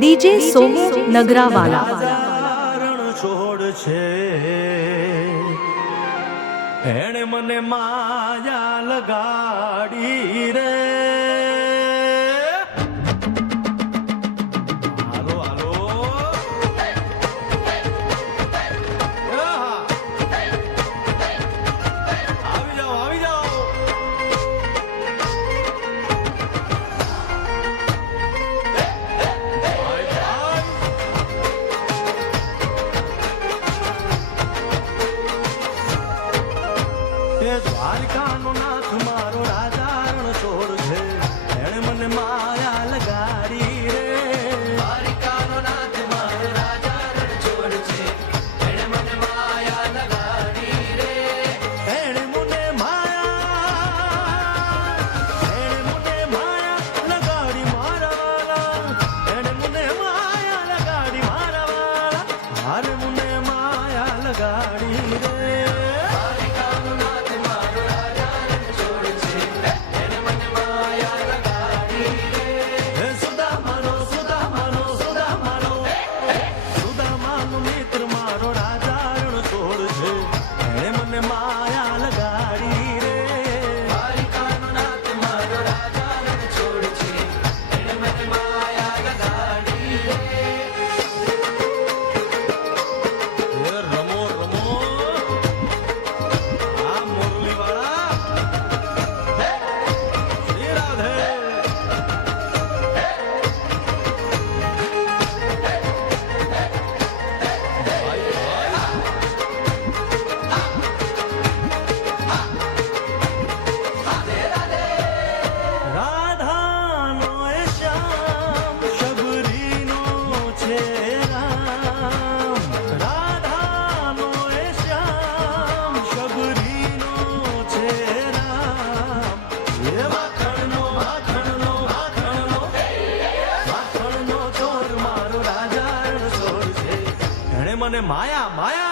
DJ સોમુ નગરાવાલા છોડ છે એણે મને માયા લગાડી રે હાલો હાલો આવી જાઓ આવી જાઓ દ્વારકાનો નાથ મારો રાજારણ છોડ છે એણે મને માયા લગાડી રે દ્વારકાનો નાથ મારો રાજારણ છોડ છે એણે મને માયા લગાડી રે એણે મને માયા લગાડી મારા વાલા એણે મને માયા લગાડી મારા વાલા હારે મને માયા લગાડી રે મને માયા માયા